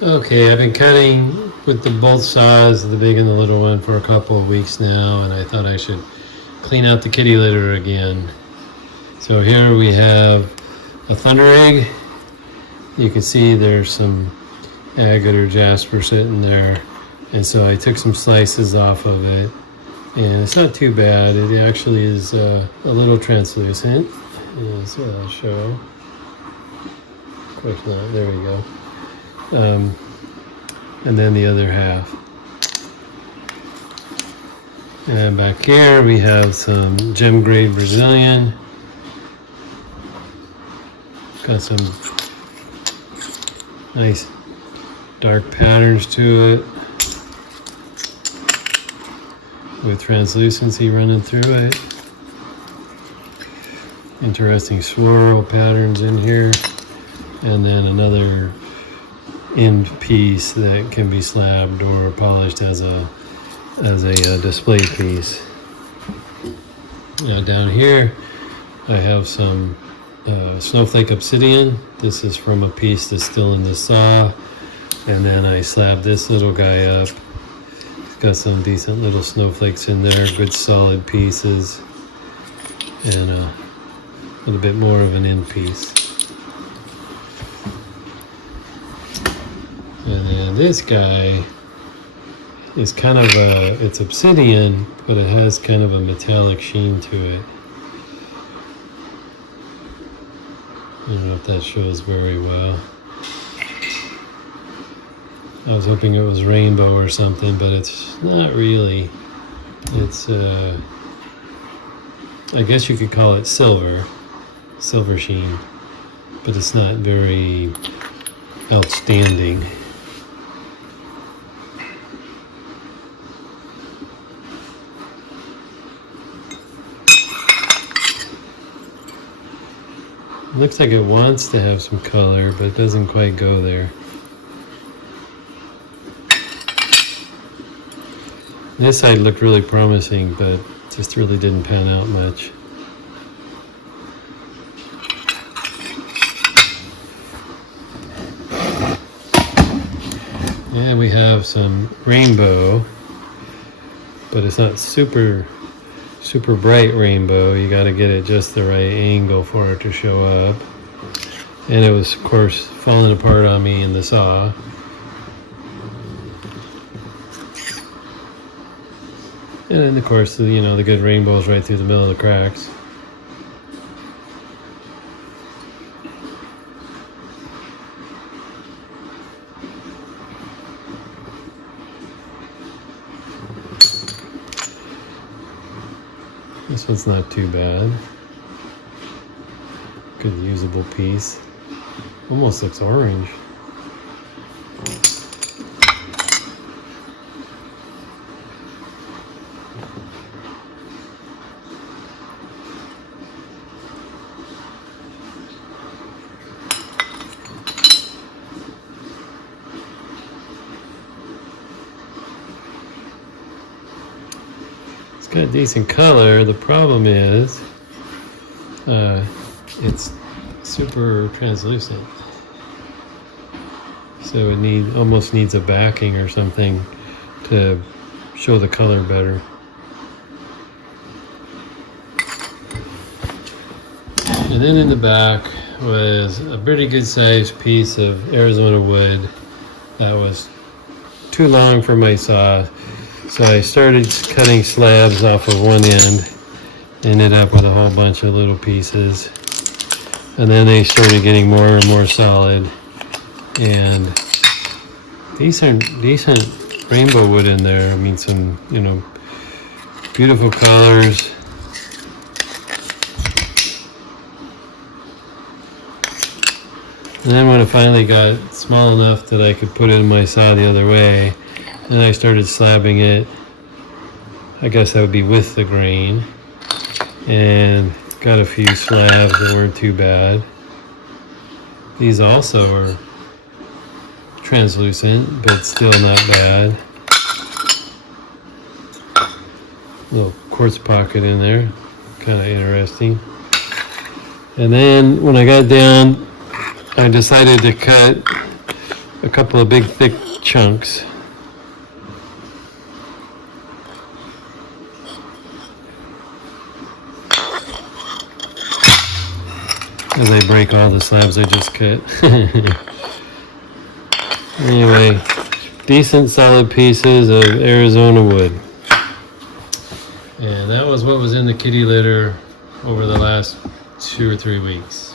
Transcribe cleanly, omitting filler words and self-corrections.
Okay, I've been cutting with both saws, the big and the little one, for a couple of weeks now, and I thought I should clean out the kitty litter again. So here we have a thunder egg. You can see there's some agate or jasper sitting there, and so I took some slices off of it, and it's not too bad. It actually is a little translucent, as I'll show. Of course not. There we go. And then the other half. And back here we have some gem grade Brazilian. Got some nice dark patterns to it with translucency running through it. Interesting swirl patterns in here. And then another end piece that can be slabbed or polished as a display piece. Now down here I have some snowflake obsidian. This is from a piece that's still in the saw, and then I slabbed this little guy up. It's got some decent little snowflakes in there, good solid pieces, and a little bit more of an end piece. And then this guy is kind of it's obsidian, but it has kind of a metallic sheen to it. I don't know if that shows very well. I was hoping it was rainbow or something, but it's not really. It's, I guess you could call it silver sheen, but it's not very outstanding. Looks like it wants to have some color, but it doesn't quite go there. This side looked really promising, but just really didn't pan out much. And we have some rainbow, but it's not super bright rainbow. You got to get it just the right angle for it to show up. And it was, of course, falling apart on me in the saw. And then, of course, the good rainbows right through the middle of the cracks. This one's not too bad. Good usable piece. Almost looks orange. It's got decent color. The problem is it's super translucent, so it almost needs a backing or something to show the color better. And then in the back was a pretty good sized piece of Arizona wood that was too long for my saw. So I started cutting slabs off of one end, ended up with a whole bunch of little pieces, and then they started getting more and more solid, and decent rainbow wood in there. I mean, some beautiful colors. And then when it finally got small enough that I could put it in my saw the other way, then I started slabbing it. I guess that would be with the grain. And got a few slabs that weren't too bad. These also are translucent, but still not bad. Little quartz pocket in there, kind of interesting. And then when I got down, I decided to cut a couple of big thick chunks. As I break all the slabs I just cut. Anyway, decent solid pieces of Arizona wood. And that was what was in the kitty litter over the last 2 or 3 weeks.